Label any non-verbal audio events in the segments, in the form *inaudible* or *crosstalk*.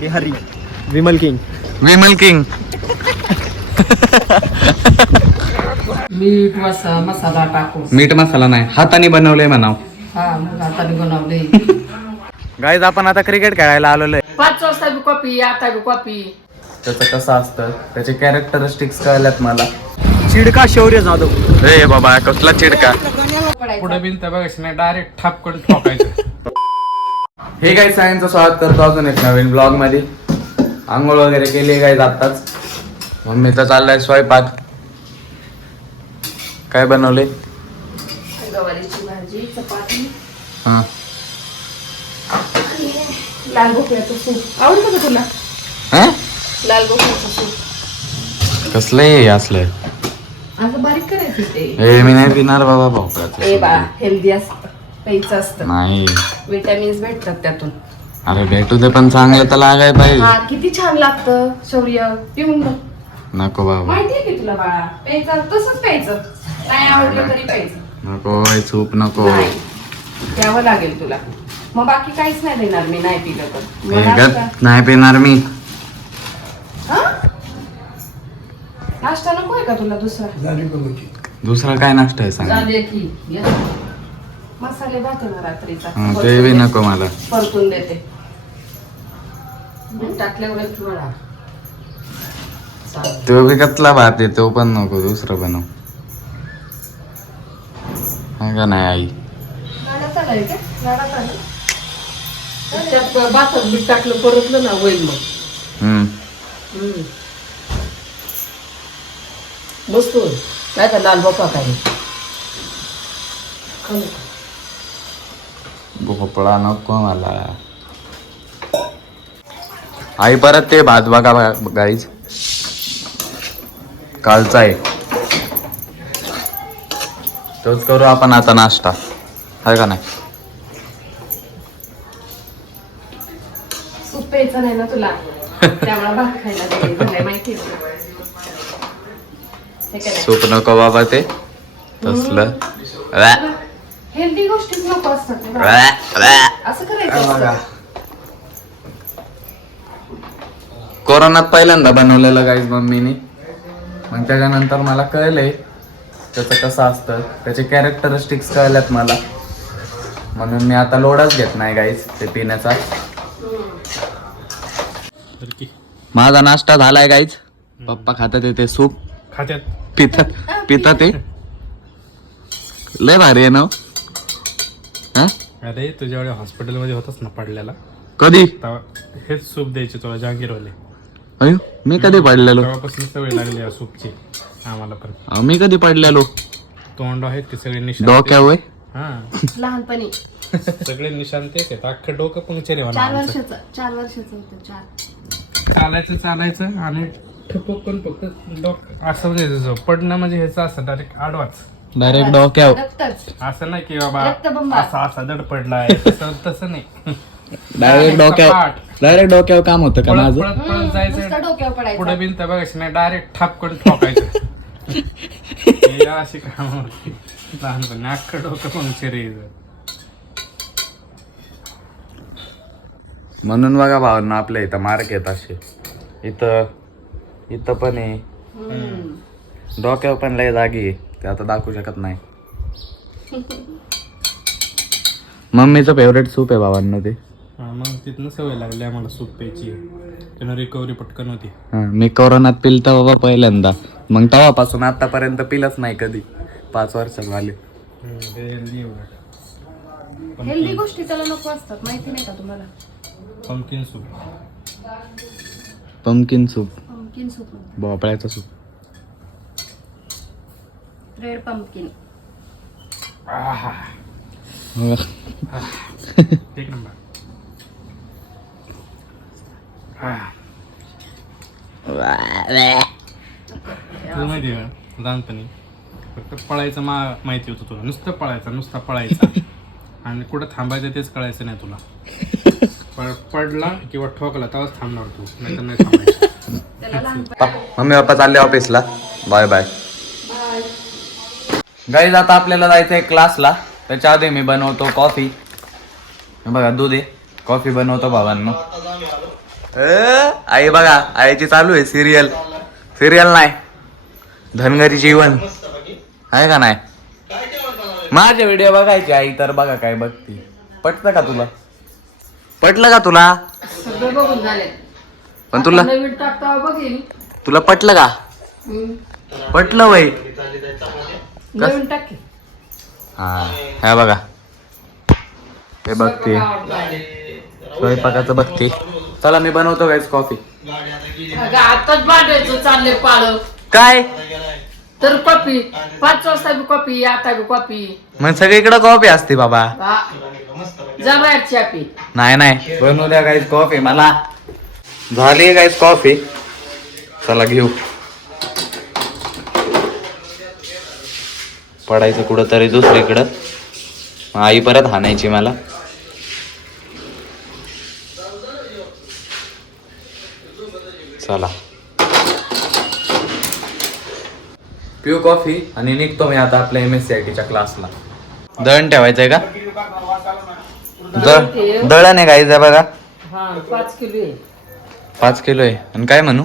Bihari Vimal king. Vimal king. मीठ मसा मसाला टाकून. मीठ मसाला नाही. हाताने बनवलंय म्हणाव. हा मग हाताने बनवले गाईज आपण आता क्रिकेट खेळायला आलेलो आहे पाच वाजता बी कॉपी आता बी कॉपी त्याचं कसं असतं? त्याचे कॅरेक्टरिस्टिक्स कळल्यात मला. चिडका शौर्य जाधव. रे बाबा कसला चिडका? पुढे बिन त्या बघायचं नाही डायरेक्ट ठापकन ठोकायचं. हे काही सगळ्यांचं स्वागत करतो अजून एक नवीन ब्लॉगमध्ये. आंघोळ वगैरे केली काय आत्ताच. मम्मीचा चाललाय स्वयंपाक. काय बनवले गवारीची भाजी चपाती. हा. लाल भोपळ्याचं सूप. आवडतं का तुला? हा? लाल भोपळ्याचं सूप. कसलं हे असलं? असं बारीक करायचं ते. मी नाही पिणार बाबा ए भाऊ बा हेल्दी असतं. प्यायचं असतं. नाही. विटॅमिन्स भेटतात त्यातून. अरे भेटू दे पण चांगलं तर लागाय पाहिजे. हा किती छान लागतं शौर्य. पिऊन बघ. नको बाबा. माहितीये की तुला बाळा? प्यायचं तसंच प्यायचं. नाही आवडलं तरी प्यायचं. नको सूप नको. नाही. द्यावं लागेल तुला. मग बाकी काहीच नाही देणार मी नाही पिलं तर. गत नाही पिणार मी. हा? नाश्ता नको आहे का तुला दुसरा? दुसरा काय नाश्ता आहे सांग. मसाले भात आहे ना रात्रीचा. हा, ते बी नको मला. परतून देते. मीठ टाकल्यावर चालेल. तो बी कतला भात आहे तो पण नको दुसरं बनव. हा का नाही आई? लाडात आलाय का? लाडात आलं त्यात भातात मीठ टाकलं परतलं ना होईल मग. हम्म हम्म. बसतो काय का लाल बापा काय खाऊ नका. भोपळा नको मला. आई परत ते भात बघा गाईज कालचा आहे तोच करू आपण आता नाश्ता. आहे का नाही? ना तुला. सूप नको बाबा ते. तसलं. हेल्दी गोष्टीच नको असतात. असं करायचं. कोरोनात पहिल्यांदा बनवलेलं गाईज मम्मीने. मग त्याच्यानंतर मला कळलंय त्याचं कसं असतं त्याचे कॅरेक्टरिस्टिक्स कळल्यात मला. म्हणून मी आता लोडच घेत नाही गाईज ते पिण्याचा. माझा नाश्ता झालाय गाईज पप्पा खातात ते सूप. खात्यात? पितात पितात ते. लय भारी आहे ना हो. अरे तुझ्या वेळी हॉस्पिटलमध्ये होतास ना पडलेला. कधी? तेव्हा हेच सूप द्यायचे तुला जहांगीरवाले. अयो मी कधी पडलेलो? तेव्हापासून सवय लागली या सूपची आम्हाला पण. मी कधी पडलेलो? तोंड आहेत ते सगळे निशाण डोक्या वय हा. लहानपणी. सगळे निशाण तेच आहेत. अख्खं डोकं पंक्चर आहे चार म्हणा आमचं. वर्षाचं चार वर्षाचं होतं चार. चालायचं चालायचं आणि ठपकन फक्त डोक असं म्हणजे पडणं म्हणजे ह्याचं असं डायरेक्ट आडवाच. डायरेक्ट डोक्यावर. रक्तच. असं नाही की बाबा. असा असा दड पडलाय. तसं तसं नाही. डायरेक्ट डोक्यावर डायरेक्ट डोक्यावर काम होतं का पळत माझं? पळत पळत नुसतं जायचं. डोक्यावर पडायचं. पुढे बिन त्या बघायचं नाही डायरेक्ट ठापकन ठोकायचं. हे अशी काम होती. लहानपणी अख्खं डोकं पंक्चर यायचं म्हणून बघा भावना आपल्या इथं मार्क येत असे. इथं इथं पण आहे. डोक्यावर पण लय जागी आहे. ते आता दाखवू शकत नाही. मम्मीचं फेवरेट सूप आहे भावांना ते. हा, मग तिथनं सवय लागली आम्हाला सूप प्यायची. त्यानं रिकव्हरी पटकन होती. हा, मी कोरोनात पिलता बाबा पहिल्यांदा. मग तेव्हापासून आतापर्यंत पिलंच नाही कधी. पाच वर्ष झाले. हेल्दी हेल्दी गोष्टी त्याला नको असतात माहिती नाही का तुम्हाला? Pumpkin soup pumpkin soup pumpkin soup भोपळ्याचं soup red pumpkin एक नंबर हा. तुला माहिती आहे का लहानपणी फक्त पळायचं मा माहिती होतं तुला नुसतं पळायचं नुसतं पळायचं आणि कुठं थांबायचं तेच कळायचं नाही तुला पडला किंवा ठोकला तेव्हाच थांबणार तू नाही तर नाही थांबायचं मम्मी पप्पा चालले ऑफिसला बाय बाय गाईज आता आपल्याला जायचं आहे क्लासला त्याच्या आधी मी बनवतो कॉफी बघा दूध आहे. कॉफी बनवतो अ, आई बघा आईची चालू आहे सिरियल सिरियल नाही. धनगरी जीवन. आहे का नाही? माझे व्हिडिओ बघायचे आई तर बघा काय बघती. पटलं का तुला? पटलं का तुला? पण तुला तुला पटलं का. पटलं वय. नवीन टाकी. हा. हे बघा. हे बघते. स्वयंपाकाचं बघते. चला मी बनवतो गाईच कॉफी अगं, आताच बांधायचं चालले पाळ काय? तर कॉपी पाच वाजता बी कॉपी आता बी कॉपी मग सगळीकडे कॉफी असते बाबा. चापी नाही नाही. बनवू द्या गाईज कॉफी मला झाली गाईज कॉफी चला घेऊ. पडायचं कुठं तरी दुसरीकडं. मग आई परत हाणायची मला. चला. पिऊ कॉफी आणि निघतो मी आता आपल्या एम एस सी आय टीच्या क्लासला. दळण ठेवायचंय का? दळ दळण आहे आहे बघा. हा पाच किलो आहे. पाच किलो आहे. आणि काय म्हणू?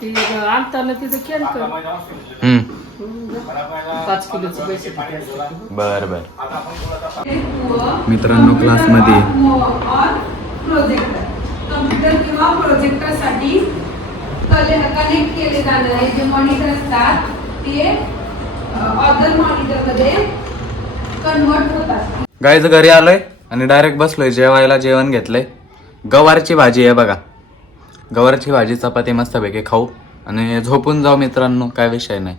ती आणताना तिथं केलं कर हम्म. पाच किलोचे पैसे किती असतात? बर बर. मित्रांनो क्लासमध्ये. प्रोजेक्टर कम्प्युटर किंवा प्रोजेक्टरसाठी कनेक्ट केले जाणारे जे मॉनिटर असतात ते मॉनिटरमध्ये कन्वर्ट होतात. गाईचं घरी आलोय आणि डायरेक्ट बसलोय जेवायला जेवण घेतलंय. गवारची भाजी आहे बघा. गवारची भाजी चपाती मस्तपैकी खाऊ. आणि झोपून जाऊ मित्रांनो काय विषय नाही.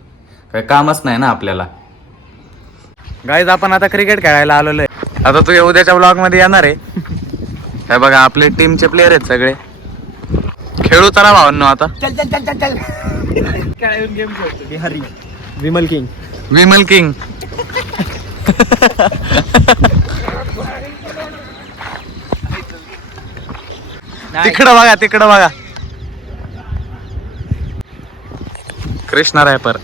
काय कामच नाही ना आपल्याला. गाईज आपण आता क्रिकेट खेळायला आलेलो आहे आता तू उद्याच्या ब्लॉगमध्ये येणार आहे. हे बघा आपले टीमचे प्लेयर आहेत सगळे. खेळू चला भावांनो आता. चल चल चल चल गेम खेळतो. बिहारी. विमल किंग. विमल किंग. *laughs* तिकडं बघा तिकडं बघा. कृष्णा रॅपर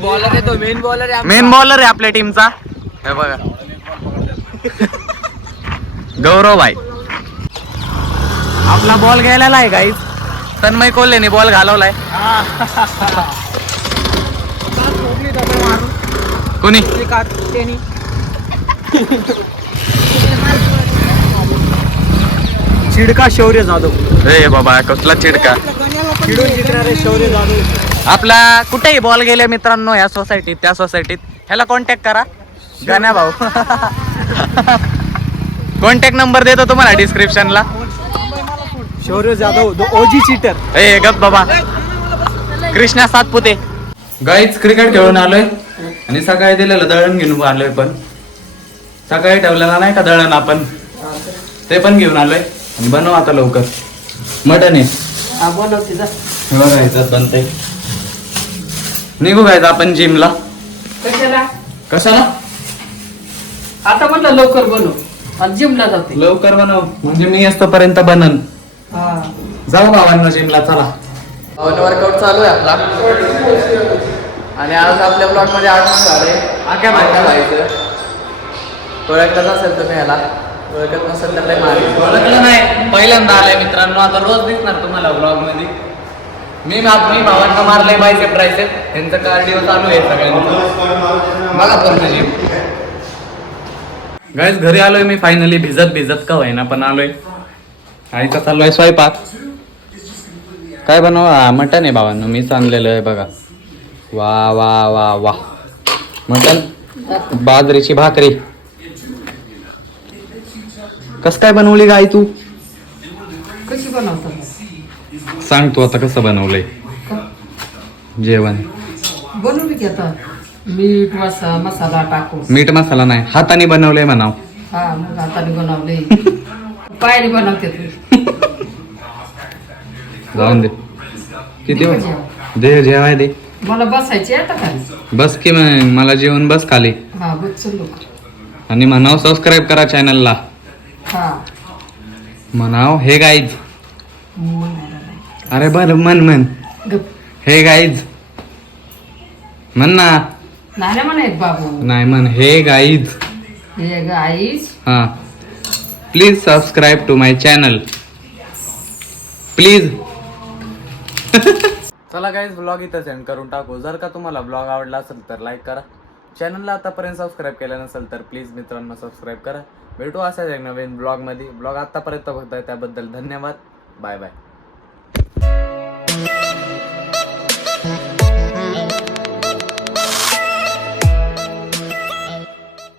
बॉलर आहे तो मेन बॉलर आहे मेन बॉलर आहे आपल्या टीमचा हे बघा. गौरव भाई. आपला बॉल गेलेला आहे गाईज तन्मय कोल्हेने बॉल घालवलाय. कोणी? चिडका शौर्य जाधव. ए बाबा कसला चिडका? चिडून जिंकणारे शौर्य जाधव. आपला कुठेही बॉल गेले मित्रांनो या सोसायटीत त्या सोसायटीत ह्याला कॉन्टॅक्ट करा. गाण्या भाऊ. कॉन्टॅक्ट नंबर देतो तुम्हाला डिस्क्रिप्शनला Shaurya Jadhav the OG cheater ए गप बाबा. कृष्णा सातपुते. गाईच क्रिकेट खेळून आलोय. आणि सकाळी दिलेलं दळण घेऊन आलोय पण. सकाळी ठेवलेला नाही का दळण आपण? ते पण घेऊन आलोय. आणि बनव आता लवकर. मटन आहे. बनवते जा हे बघा ह्याच्यात बनतंय निघू गायचं आपण जिमला कशाला? कशाला? आता म्हटलं लवकर बनव. आणि जिमला जाते. लवकर बनव. म्हणजे मी असतोपर्यंत बनन. हा. जाऊ भावांना जिमला चला. वर्कआउट चालू आहे आपला. आणि आज आपल्या ब्लॉगमध्ये आठ झाले आख्या माहिती व्हायचं ओळखत असेल तुम्ही ह्याला. ओळखत नसेल तर लय मारी ओळखलं नाही. पहिल्यांदा आलाय मित्रांनो. आता रोज दिसणार तुम्हाला ब्लॉगमध्ये. मी मी भावांना मारलंय बायसेप ट्रायसेप. त्यांचं कार्डिओ चालू आहे सगळ्यांचं. बघा पण जिम गायस घरी आलोय मी फायनली भिजत भिजत का होईना पण आलोय. आईचा चालू आहे स्वयंपाक. काय बनवा? मटन आहे भावांनो. मीच आणलेलं आहे बघा. वा वा वा वा. मटन बाजरीची भाकरी. कस काय बनवली गाय तू? कशी बनवतात सांग तू आता कसं बनवलंय? जेवण. बनवली की आता? मीठ मसा मसाला टाकून. मीठ मसाला नाही. हाताने बनवलंय म्हणाव. हा मग हाताने बनवले *laughs* पायरी बनवते तू. जाऊन दे. किती दे वाज- जेवण. दे जेवाय दे. मला बसायचे आता खाली. बस की मग. मला जेवण बस खाली. हा लोक आणि म्हणाव सबस्क्राईब करा चॅनलला हा. म्हणाव हे गाईज. अरे बर मन मन गप. हे गाईज म्हण ना. नाही ना म्हणायत बाबू. नाही म्हण हे गाईज हे गाईस हा. Please subscribe to my channel please चला गाईज ब्लॉग इथं सेंड करून टाकू. जर का तुम्हाला ब्लॉग आवडला असेल तर लाईक करा. चॅनलला आतापर्यंत सबस्क्राईब केलं नसेल तर प्लीज मित्रांनो सबस्क्राईब करा. भेटू अशाच एक नवीन ब्लॉगमध्ये ब्लॉग आतापर्यंत बघताय त्याबद्दल धन्यवाद. Bye bye